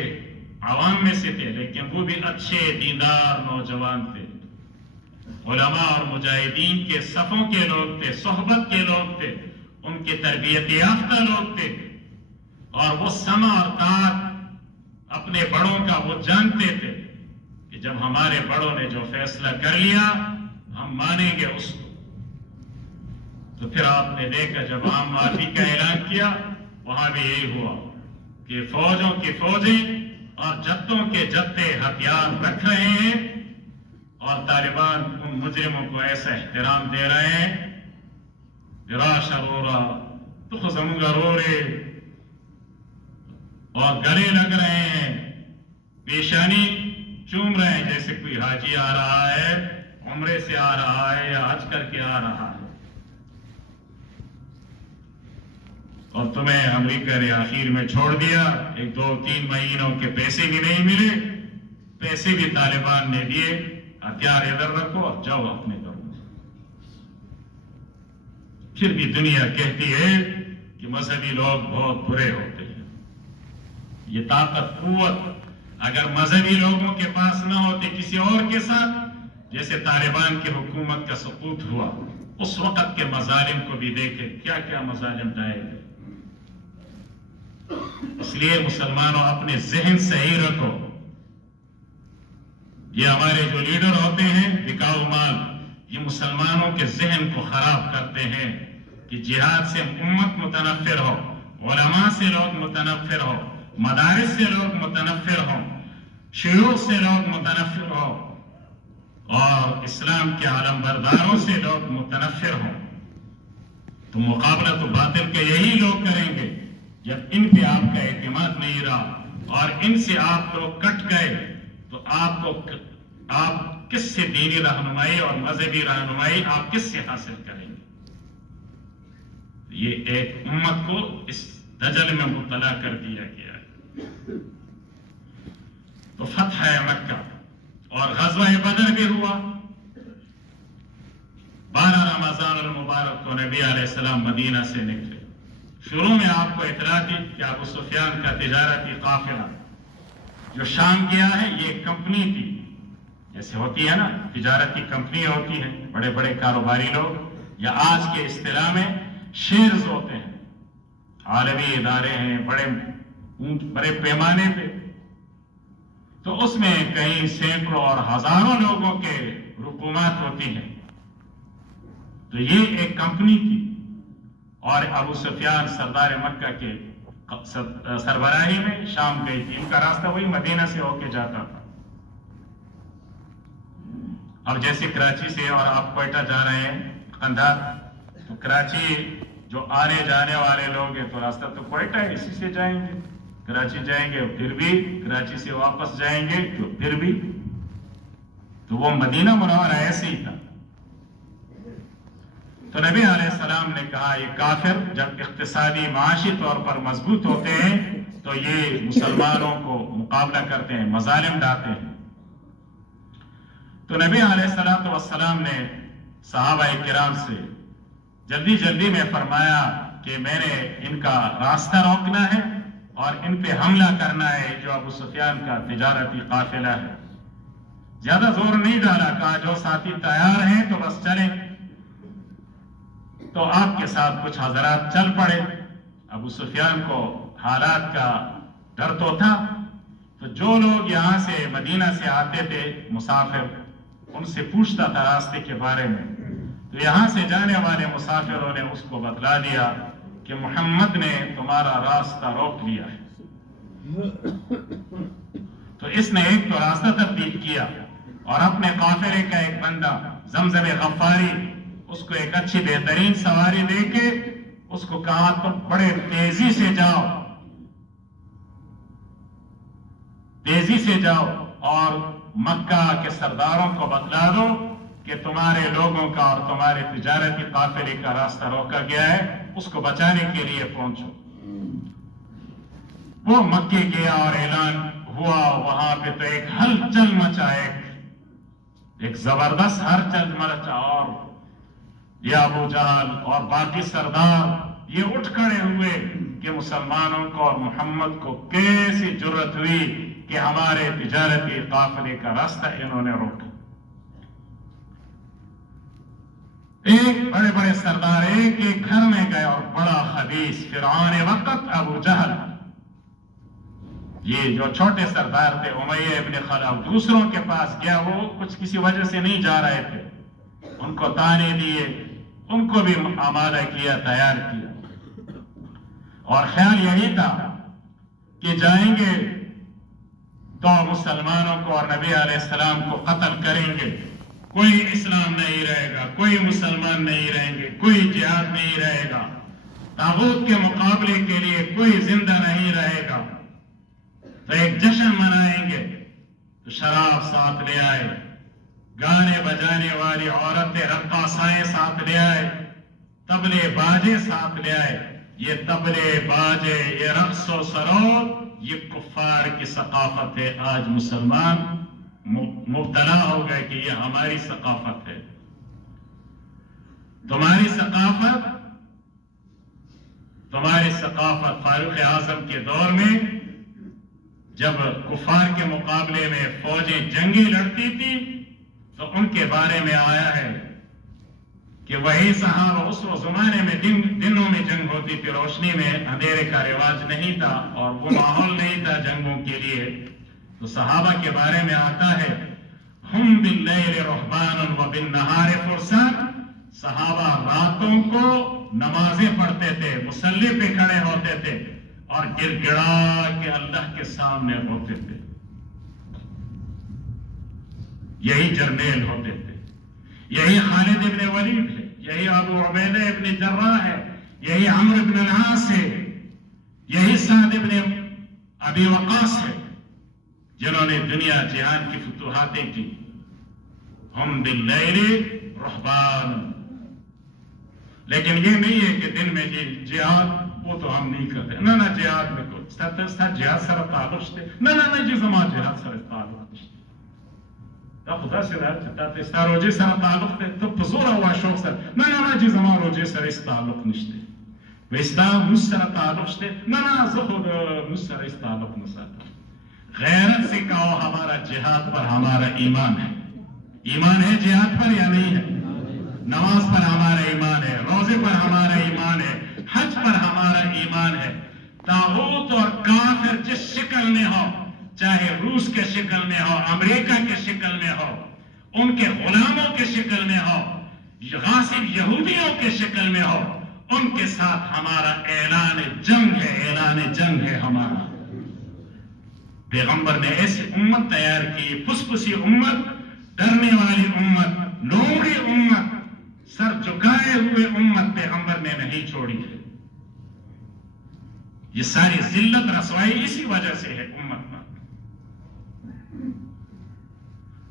عوام میں سے تھے، لیکن وہ بھی اچھے دیندار نوجوان تھے، علماء اور مجاہدین کے صفوں کے لوگ تھے، صحبت کے لوگ تھے، ان کے تربیت یافتہ لوگ تھے، اور وہ سمع اور طاعت اپنے بڑوں کا وہ جانتے تھے کہ جب ہمارے بڑوں نے جو فیصلہ کر لیا ہم مانیں گے اس کو۔ تو پھر آپ نے دیکھا جب عام معافی کا اعلان کیا، وہاں بھی یہی ہوا کہ فوجوں کی فوجیں اور جتوں کے جتے ہتھیار رکھ رہے ہیں، اور طالبان ان مجرموں کو ایسا احترام دے رہے ہیں، راش رورا تخزم گرورے، اور گلے لگ رہے ہیں، پیشانی چوم رہے ہیں، جیسے کوئی حاجی آ رہا ہے، عمرے سے آ رہا ہے یا حج کر کے آ رہا ہے۔ اور تمہیں امریکہ نے آخر میں چھوڑ دیا، 1-2-3 مہینوں کے پیسے بھی نہیں ملے، پیسے بھی طالبان نے دیے، ہتھیار ادھر رکھو اور جاؤ اپنے گھروں۔ پھر بھی دنیا کہتی ہے کہ مذہبی لوگ بہت برے ہوتے ہیں۔ یہ طاقت، قوت اگر مذہبی لوگوں کے پاس نہ ہوتے، کسی اور کے ساتھ، جیسے طالبان کی حکومت کا سقوط ہوا، اس وقت کے مظالم کو بھی دیکھے، کیا کیا مظالم ڈھائے گئے۔ اس لیے مسلمانوں اپنے ذہن صحیح رکھو۔ یہ ہمارے جو لیڈر ہوتے ہیں بکاؤ مال، یہ مسلمانوں کے ذہن کو خراب کرتے ہیں کہ جہاد سے امت متنفر ہو، علماء سے لوگ متنفر ہو، مدارس سے لوگ متنفر ہو، شیوخ سے لوگ متنفر ہو، اور اسلام کے علم برداروں سے لوگ متنفر ہوں۔ تو مقابلہ تو باطل کے یہی لوگ کریں گے جب ان پہ آپ کا اعتماد نہیں رہا اور ان سے آپ لوگ کٹ گئے، تو آپ کس سے دینی رہنمائی اور مذہبی رہنمائی آپ کس سے حاصل کریں گے؟ یہ ایک امت کو اس دجل میں مبتلا کر دیا گیا ہے۔ تو فتح مکہ اور غزوہ بدر بھی ہوا۔ 12 رمضان المبارک کو نبی علیہ السلام مدینہ سے نکلے۔ شروع میں آپ کو اطلاع دی کہ ابو سفیان کا تجارتی قافلہ جو شام گیا ہے، یہ کمپنی تھی، جیسے ہوتی ہے نا تجارتی کمپنی ہوتی ہے، بڑے بڑے کاروباری لوگ، یا آج کے اصطلاح میں شیئرز ہوتے ہیں، عالمی ادارے ہیں بڑے پیمانے پہ، تو اس میں کئی سینکڑوں اور ہزاروں لوگوں کے رقومات ہوتی ہیں۔ تو یہ ایک کمپنی تھی، اور ابو سفیان سردار مکہ کے سربراہی میں شام گئی تھی۔ ان کا راستہ وہی مدینہ سے ہو کے جاتا تھا۔ اب جیسے کراچی سے اور آپ کوئٹہ جا رہے ہیں قندھار، تو کراچی جو آنے جانے والے لوگ ہیں تو راستہ تو کوئٹہ ہے، اسی سے جائیں گے، کراچی جائیں گے پھر بھی، کراچی سے واپس جائیں گے تو پھر بھی، تو وہ مدینہ منورہ ایسے ہی تھا۔ تو نبی علیہ السلام نے کہا یہ کافر جب اقتصادی معاشی طور پر مضبوط ہوتے ہیں تو یہ مسلمانوں کو مقابلہ کرتے ہیں، مظالم ڈالتے ہیں۔ تو نبی علیہ السلام نے صحابہ کرام سے جلدی جلدی میں فرمایا کہ میں نے ان کا راستہ روکنا ہے اور ان پہ حملہ کرنا ہے جو ابو سفیان کا تجارتی قافلہ ہے۔ زیادہ زور نہیں ڈالا، کہا جو ساتھی تیار ہیں تو بس چلیں۔ تو آپ کے ساتھ کچھ حضرات چل پڑے۔ ابو سفیان کو حالات کا ڈر تو تھا، تو جو لوگ یہاں سے مدینہ سے آتے تھے مسافر، ان سے پوچھتا تھا راستے کے بارے میں، تو یہاں سے جانے والے مسافروں نے اس کو بتلا دیا کہ محمد نے تمہارا راستہ روک لیا ہے۔ تو اس نے ایک تو راستہ تبدیل کیا اور اپنے قافلے کا ایک بندہ زمزم غفاری، اس کو ایک اچھی بہترین سواری دے کے اس کو کہا تم بڑے تیزی سے جاؤ، تیزی سے جاؤ اور مکہ کے سرداروں کو بتلا دو کہ تمہارے لوگوں کا اور تمہارے تجارتی قافلے کا راستہ روکا گیا ہے، اس کو بچانے کے لیے پہنچو۔ وہ مکے گیا اور اعلان ہوا، وہاں پہ تو ایک ہلچل مچا، ایک زبردست ہلچل مچا، اور یہ ابو جہل اور باقی سردار یہ اٹھ کھڑے ہوئے کہ مسلمانوں کو اور محمد کو کیسی جرت ہوئی کہ ہمارے تجارتی قافلے کا راستہ انہوں نے روکا۔ ایک بڑے بڑے سردار ایک ایک گھر میں گئے اور بڑا خبیث فرعون وقت ابو جہل، یہ جو چھوٹے سردار تھے امیہ ابن خلف، دوسروں کے پاس گیا، وہ کچھ کسی وجہ سے نہیں جا رہے تھے، ان کو تانے دیے، ان کو بھی آمادہ کیا، تیار کیا، اور خیال یہی تھا کہ جائیں گے تو مسلمانوں کو اور نبی علیہ السلام کو قتل کریں گے، کوئی اسلام نہیں رہے گا، کوئی مسلمان نہیں رہیں گے، کوئی جہاد نہیں رہے گا، طاغوت کے مقابلے کے لیے کوئی زندہ نہیں رہے گا، تو ایک جشن منائیں گے۔ تو شراب ساتھ لے آئے، گانے بجانے والی عورتیں رقاصائیں ساتھ لے آئے، طبلے باجے ساتھ لے آئے۔ یہ طبلے باجے، یہ رقص و سرود، یہ کفار کی ثقافت ہے۔ آج مسلمان مبتلا ہو گئے کہ یہ ہماری ثقافت ہے۔ تمہاری ثقافت فاروق اعظم کے دور میں جب کفار کے مقابلے میں فوجیں جنگیں لڑتی تھی تو ان کے بارے میں آیا ہے کہ وہی صحابہ، اس زمانے میں دنوں میں جنگ ہوتی تھی، روشنی میں، اندھیرے کا رواج نہیں تھا اور وہ ماحول نہیں تھا جنگوں کے لیے، تو صحابہ کے بارے میں آتا ہے ہم باللیل رہبان وبالنہار فرسان، صحابہ راتوں کو نمازیں پڑھتے تھے، مصلی پہ کھڑے ہوتے تھے اور گر گڑا کے اللہ کے سامنے روتے تھے۔ یہی جرنیل ہوتے تھے، یہی خالد ابن ولید ہے، یہی ابو عبیدہ ابن جراح ہے، یہی عمرو ابن العاص ہے، یہی سعد ابن ابی وقاص ہے، جنہوں نے دنیا جہان کی فتوحاتیں کی۔ ہم باللیل رہبان، لیکن یہ نہیں ہے کہ دن میں جہاد وہ تو ہم نہیں کرتے، نہ جہاد میں کوئی جہاد سر تعلق شتے، نہ جی زمان جہاد سر تعلق شتے، دا خدا سے رہا ستا روجے سر تعلق تے تو پزورا ہوا شوق سر، نہ جی زمان روجے سر اس تعلق نشتے، ویستا مجھ سر تعلق شتے، نہ زخود مجھ سر اس تعلق نساتا۔ غیرت سے کہو ہمارا جہاد پر ہمارا ایمان ہے، ایمان ہے جہاد پر یا نہیں ہے؟ نماز پر ہمارا ایمان ہے، روزے پر ہمارا ایمان ہے، حج پر ہمارا ایمان ہے۔ طاغوت اور کافر جس شکل میں ہو، چاہے روس کے شکل میں ہو، امریکہ کے شکل میں ہو، ان کے غلاموں کے شکل میں ہو، غاصب یہودیوں کے شکل میں ہو، ان کے ساتھ ہمارا اعلان جنگ ہے، اعلان جنگ ہے ہمارا۔ پیغمبر نے ایسی امت تیار کی، پھسپسی امت، ڈرنے والی امت، لونگی امت، سر جھکائے ہوئے امت پیغمبر نے نہیں چھوڑی ہے۔ یہ ساری ذلت رسوائی اسی وجہ سے ہے امت میں۔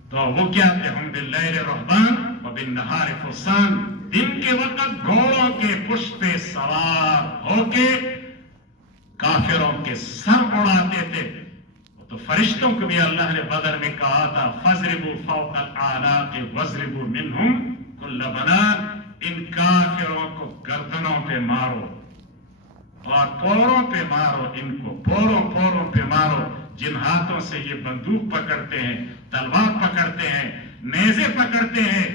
تو وہ کیا تھے؟ ہم باللیل رہبان وبالنہار فرسان، دن کے وقت گھوڑوں کے پشت پہ سوار ہو کے کافروں کے سر اڑاتے تھے. تو فرشتوں کو بھی اللہ نے بدر میں کہا تھا فَاضْرِبُوا فَوْقَ الْأَعْنَاقِ وَاضْرِبُوا مِنْهُمْ كُلَّ بَنَانٍ. ان کافروں کو گردنوں پہ مارو اور پوروں پہ مارو، ان کو پوروں پہ مارو. جن ہاتھوں سے یہ بندوق پکڑتے ہیں، تلوار پکڑتے ہیں، نیزے پکڑتے ہیں،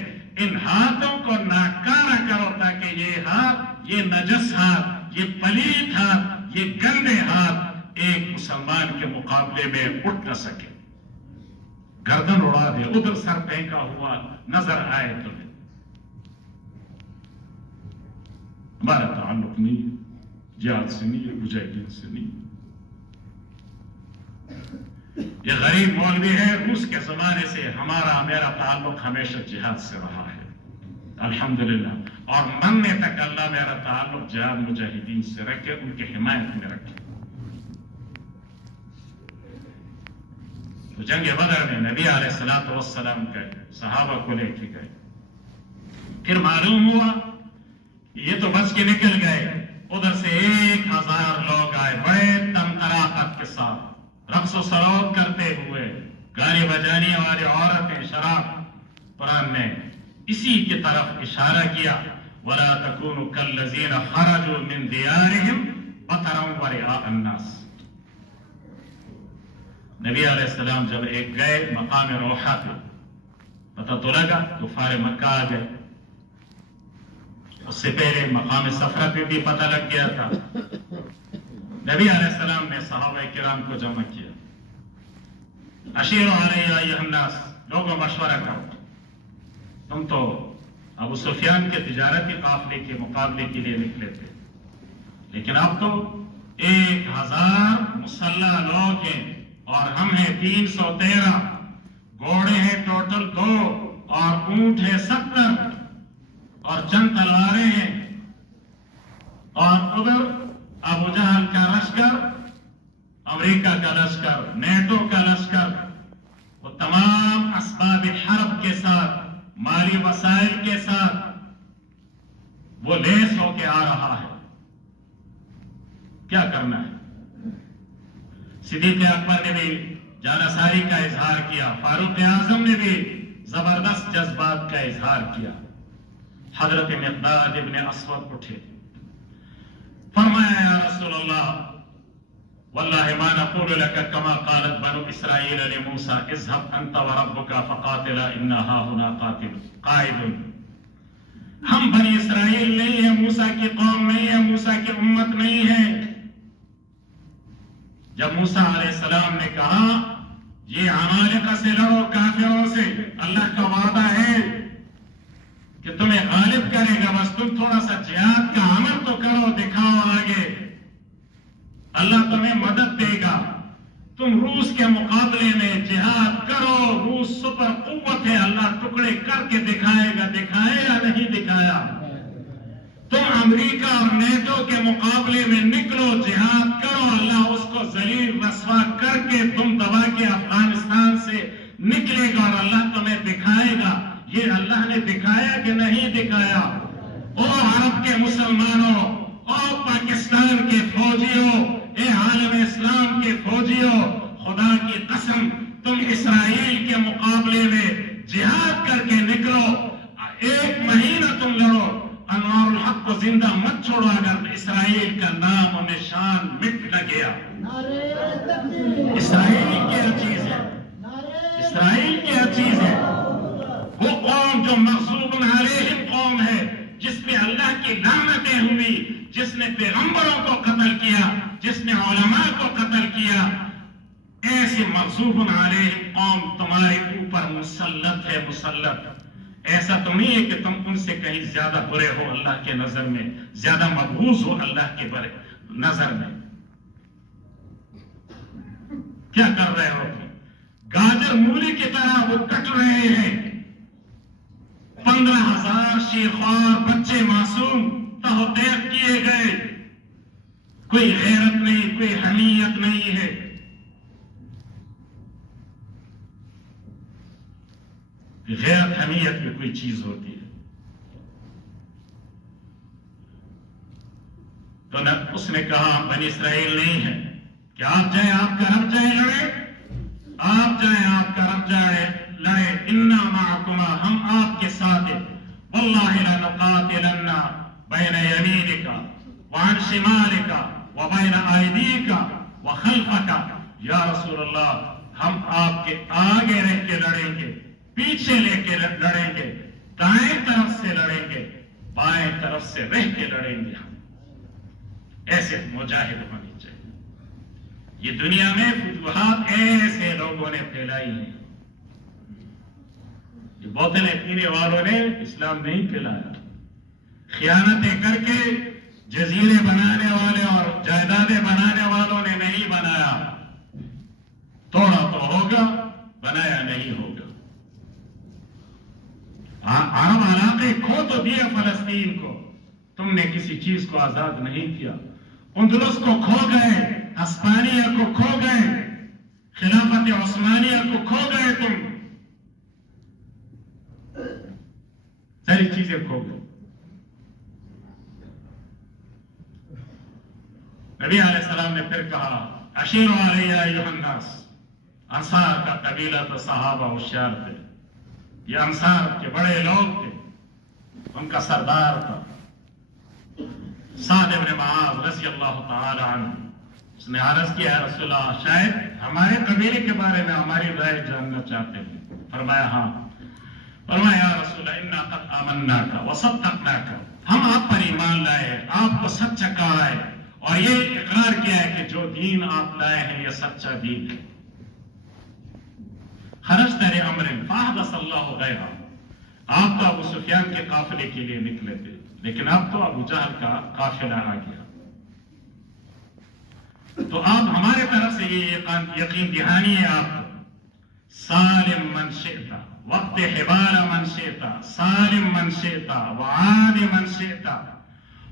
ان ہاتھوں کو ناکارہ کرو تاکہ یہ ہاتھ، یہ نجس ہاتھ، یہ پلیت ہاتھ، یہ گندے ہاتھ ایک مسلمان کے مقابلے میں اٹھ نہ سکے. گردن اڑا دے، ادھر سر پھینکا ہوا نظر آئے تمہیں. ہمارا تعلق نہیں جہاد سے نہیں ہے، مجاہدین سے نہیں. یہ غریب مولوی ہے، روس کے زمانے سے میرا تعلق ہمیشہ جہاد سے رہا ہے الحمدللہ، اور مننے تک اللہ میرا تعلق جہاد مجاہدین سے رکھے، ان کی حمایت میں رکھے. تو جنگ بدر میں نبی علیہ السلام گئے، صحابہ کو لے کے گئے. پھر معلوم ہوا یہ تو بچ کے نکل گئے. ادھر سے 1000 لوگ آئے بڑے تمطراقت کے ساتھ، رقص و سرود کرتے ہوئے، گانے بجانے والے عورتیں، شراب. قرآن نے اسی کی طرف اشارہ کیا وَلَا تَكُونُوا كَالَّذِينَ خَرَجُوا مِن دِيَارِهِمْ بَطَرًا وَرِئَاءَ النَّاسِ. نبی علیہ السلام جب ایک گئے مقام روحہ پہ، پتہ تو لگا کفار مکہ آ گئے. اس سے پہلے مقام صفرہ پہ بھی پتہ لگ گیا تھا. نبی علیہ السلام نے صحابہ کرام کو جمع کیا. اشیروا علیہ ایھا الناس، لوگوں مشورہ کرو. تم تو ابو سفیان کے تجارتی قافلے کے مقابلے کے لیے نکلے تھے، لیکن اب تو 1000 مسلح لوگ ہیں اور ہم ہیں 313. گھوڑے ہیں ٹوٹل 2 اور اونٹ ہے 70 اور چند تلواریں ہیں. اور ادھر ابو جہل کا لشکر، امریکہ کا لشکر، نیٹو کا لشکر، وہ تمام اسباب حرب کے ساتھ، مالی وسائل کے ساتھ وہ لیس ہو کے آ رہا ہے. کیا کرنا ہے؟ صدیق اکبر نے بھی جانصاری کا اظہار کیا، فاروق اعظم نے بھی زبردست جذبات کا اظہار کیا. حضرت مقداد ابن اسود اٹھے، فرمایا یا رسول اللہ واللہ ما نقول لك كما قالت بنو اسرائیل لموسیٰ اذهب انت وربك فقاتلا انا هاهنا قاعدون. ہم بنی اسرائیل نہیں ہیں، موسیٰ کی قوم نہیں ہے، موسیٰ کی امت نہیں ہے. جب موسیٰ علیہ السلام نے کہا یہ عمالقہ سے لڑو، کافروں سے، اللہ کا وعدہ ہے کہ تمہیں غالب کرے گا، بس تم تھوڑا سا جہاد کا عمل تو کرو، دکھاؤ آگے، اللہ تمہیں مدد دے گا. تم روس کے مقابلے میں جہاد کرو، روس سپر قوت ہے، اللہ ٹکڑے کر کے دکھائے گا. دکھائے یا نہیں دکھایا؟ تم امریکہ اور نیٹو کے مقابلے میں نکلو، جہاد کرو، اللہ اس کو ذلیل رسوا کر کے تم دبا کے افغانستان سے نکلے گا اور اللہ تمہیں دکھائے گا. یہ اللہ نے دکھایا کہ نہیں دکھایا؟ او عرب کے مسلمانوں، او پاکستان کے فوجیوں، اے عالم اسلام کے فوجیوں، خدا کی قسم تم اسرائیل کے مقابلے میں جہاد کر کے نکلو. 1 مہینہ تم لڑو، انوار الحق کو زندہ مت چھوڑو. اگر اسرائیل کا نام و نشان مٹ نہ گیا. اسرائیل کیا چیز ہے؟ اسرائیل کیا چیز ہے؟ وہ قوم جو مغضوب علیہم قوم ہے، جس پہ اللہ کی لعنتیں ہوئی، جس نے پیغمبروں کو قتل کیا، جس نے علماء کو قتل کیا. ایسی مغضوب علیہم قوم تمہارے اوپر مسلط ہے، مسلط. ایسا تو نہیں ہے کہ تم ان سے کہیں زیادہ برے ہو اللہ کے نظر میں، زیادہ مبغوض ہو اللہ کے نظر میں. کیا کر رہے ہو؟ گاجر مولی کی طرح وہ کٹ رہے ہیں. 15,000 شیخوار بچے معصوم تہذیب کیے گئے. کوئی غیرت نہیں، کوئی حمیت نہیں ہے. غیرت حمیت میں کوئی چیز ہوتی ہے. تو اس نے کہا بنی اسرائیل نہیں ہے کہ آپ جائیں آپ کا رب جائے لڑے، آپ جائیں آپ کا رب جائے لڑے، انا معکما ہم آپ کے ساتھ ہیں، واللہ لنقاتلن بین یمینک وعن شمالک وبین ایدیک وخلفک، یا رسول اللہ ہم آپ کے آگے رہ کے لڑیں گے، پیچھے لے کے لڑیں گے، دائیں طرف سے لڑیں گے، بائیں طرف سے رہ کے لڑیں گے، ہم ایسے مجاہد ہونے چاہیے۔ یہ دنیا میں فتوحات ایسے لوگوں نے پھیلائی ہیں، یہ بوتلیں پینے والوں نے اسلام نہیں پھیلایا، خیانتیں کر کے جزیرے بنانے والے اور جائیدادیں بنانے والوں نے نہیں بنایا، توڑا تو ہوگا بنایا نہیں ہوگا۔ عرب علاقے کھو تو دیا فلسطین کو، تم نے کسی چیز کو آزاد نہیں کیا، اندلس کو کھو گئے، ہسپانیہ کو کھو گئے، خلافت عثمانیہ کو کھو گئے، تم ساری چیزیں کھو گئے۔ نبی علیہ السلام نے پھر کہا اشیروا علیہ ایھا الناس، انصار کا قبیلہ تو صحابہ ہوشیار تھے، یہ انصار کے بڑے لوگ تھے، ان کا سردار تھا سعد بن معاذ رضی اللہ تعالی عنہ۔ اس نے عرض کیا ہے رسول اللہ شاید ہمارے قبیلے کے بارے میں ہماری رائے جاننا چاہتے ہیں، فرمایا ہاں، فرمایا یا رسول اللہ انا قد آمناک وصدقناک، ہم آپ پر ایمان لائے، آپ کو سچا کہا ہے اور یہ اقرار کیا ہے کہ جو دین آپ لائے ہیں یہ سچا دین ہے۔ خرجت لامر فاحدث اللہ غیرہ، آپ تو ابو سفیان کے قافلے کے لیے نکلے تھے، لیکن اب تو ابو جہل کا قافلہ آ گیا، تو آپ ہمارے طرف سے یہ یقین دہانی ہے آپ کو، سالم من شئتا وقت حبار من شئتا سالم من شئتا وعاد من شئتا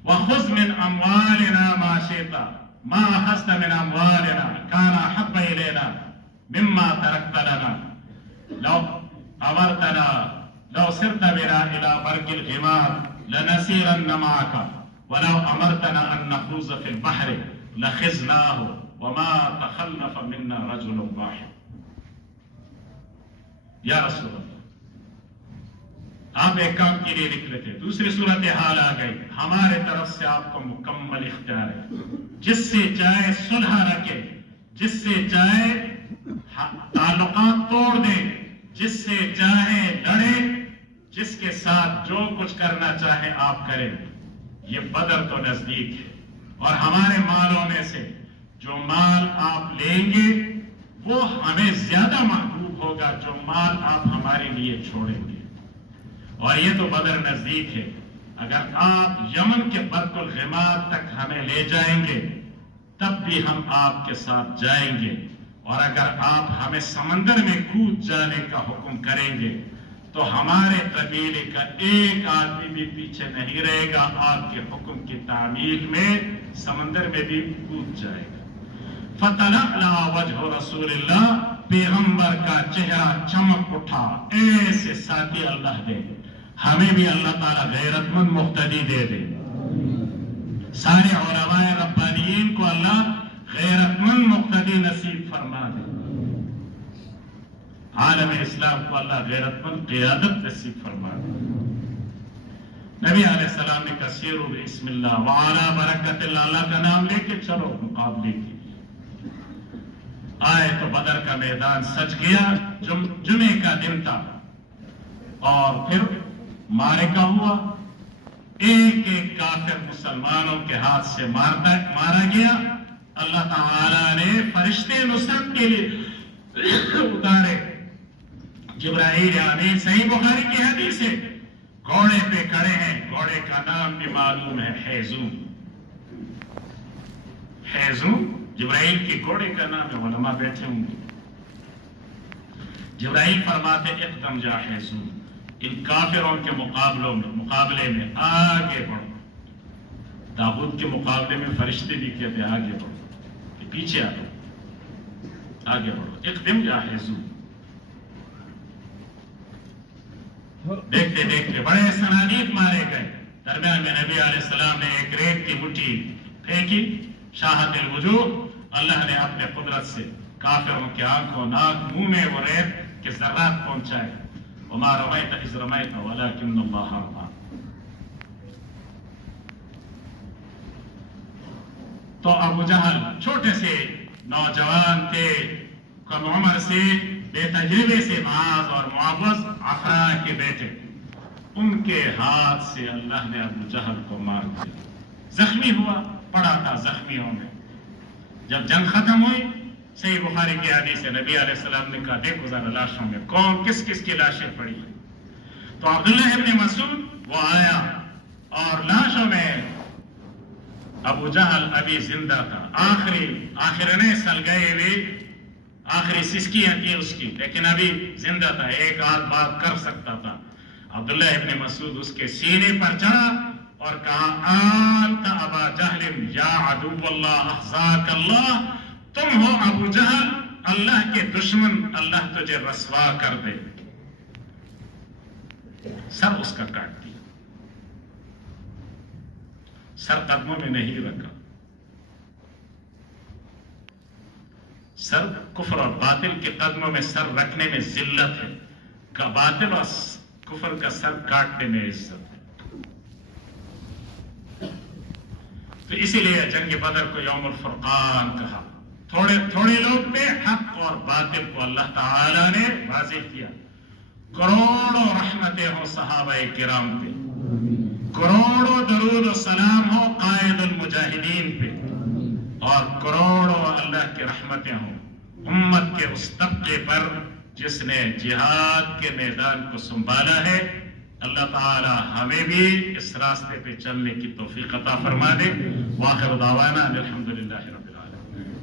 وخذ من اموالنا ما شئتا ما اخذت من اموالنا كان احب الينا مما تركت لنا لو امرتنا لو سرت بنا الى برق الغمار لنسيرن معك ولو امرتنا ان نخوض في البحر لخذناه وما تخلف منا رجل واحد۔ یا رسول اللہ آپ ایک کام کے لیے نکلے تھے، دوسری صورتحال آ گئی، ہمارے طرف سے آپ کو مکمل اختیار ہے، جس سے چاہے صلح رکھے، جس سے چاہے تعلقات توڑ دے، جس سے چاہے لڑے، جس کے ساتھ جو کچھ کرنا چاہے آپ کریں۔ یہ بدر تو نزدیک ہے اور ہمارے مالوں میں سے جو مال آپ لیں گے وہ ہمیں زیادہ محبوب ہوگا جو مال آپ ہمارے لیے چھوڑیں گے، اور یہ تو بدر نزدیک ہے۔ اگر آپ یمن کے برق الغمار تک ہمیں لے جائیں گے تب بھی ہم آپ کے ساتھ جائیں گے، اور اگر آپ ہمیں سمندر میں کود جانے کا حکم کریں گے تو ہمارے قبیلے کا ایک آدمی بھی پیچھے نہیں رہے گا، آپ کے حکم کی تعمیل میں سمندر میں بھی کود جائے گا۔ فَتَلَأْلَأَ وَجْهُ رسول اللہ، پیغمبر کا چہرہ چمک اٹھا، ایسے ساتھی اللہ دے، ہمیں بھی اللہ تعالیٰ غیرت مند مقتدی دے دے، سارے علماء ربانیین کو اللہ غیرت مند مقتدی نصیب فرما دے، عالم اسلام کو اللہ غیرت مند قیادت نصیب فرما دے۔ نبی علیہ السلام نے کہا سیروا بسم اللہ وعلی برکت اللہ، اللہ کا نام لے کے چلو مقابلے کی۔ آئے تو بدر کا میدان سج گیا، جمعے کا دن تھا، اور پھر معرکہ ہوا، ایک ایک کافر مسلمانوں کے ہاتھ سے مارا گیا۔ اللہ تعالیٰ نے فرشتے نصرت کے لیے اتارے، جبرائیل امین، صحیح بخاری کی حدیث ہے، گھوڑے پہ کھڑے ہیں، گھوڑے کا نام بھی معلوم ہے، حیزوم۔ حیزوم جبرائیل کے گھوڑے کا نام ہے، علماء بیٹھے ہوں گے۔ جبرائیل فرماتے اقدم جا حیزوم، ان کافروں کے مقابلے میں آگے بڑھو۔ داؤد کے مقابلے میں فرشتے بھی کہتے آگے بڑھو، پیچھے آ جاؤ، آگے بڑھو، اقدم جا حیزوم۔ دیکھتے دیکھتے بڑے سنادید مارے گئے، درمیان میں نبی علیہ السلام نے ایک ریت کی مٹھی دیکھی شاہد الوجوہ، اللہ نے اپنے قدرت سے کافروں کے آنکھوں ناک منہ میں وہ ریت کے ذرات پہنچائے. وما رمیت اذ رمیت ولکن اللہ رمی. تو ابو جہل چھوٹے سے نوجوان تھے، کم عمر سے، بے تجربے سے، معاذ اور معوذ افرا کے بیٹے. ان کے ہاتھ سے اللہ نے ابو جہل کو مار دیا. زخمی ہوا، پڑا تھا زخمیوں میں. جب جنگ ختم ہوئی، صحیح بخاری کی حدیث ہے، نبی علیہ السلام نے کہا دیکھو ذرا لاشوں میں کون کس کس کی لاشیں پڑی. تو عبداللہ ابن مسعود وہ آیا اور لاشوں میں ابو جہل ابھی زندہ تھا. آخرنے سل گئے ہوئے، آخری سسکیاں تھیں اس کی، لیکن ابھی زندہ تھا، ایک آدھ بات کر سکتا تھا. عبداللہ ابن مسعود اس کے سینے پر چڑھا اور کہا آنت ابا جہل یا عدو اللہ اخزاک اللہ، تم ہو ابو جہل، اللہ کے دشمن، اللہ تجھے رسوا کر دے. سر اس کا کاٹ دیا، سر قدموں میں نہیں رکھا. سر کفر اور باطل کے قدموں میں سر رکھنے میں ذلت ہے، کا باطل اور کفر کا سر کاٹنے میں عزت ہے. تو اسی لیے جنگ بدر کو یوم الفرقان کہا. تھوڑے لوگ پہ حق اور باطل کو اللہ تعالی نے واضح کیا. کروڑوں رحمتیں ہوں صحابہ کرام پہ، کروڑوں درود و سلام ہو قائد المجاہدین پہ، اور کروڑوں اللہ کی رحمتیں ہوں امت کے اس طبقے پر جس نے جہاد کے میدان کو سنبھالا ہے. اللہ تعالی ہمیں بھی اس راستے پہ چلنے کی توفیق عطا فرما دے. واخر دعوانا الحمدللہ رب العالمین.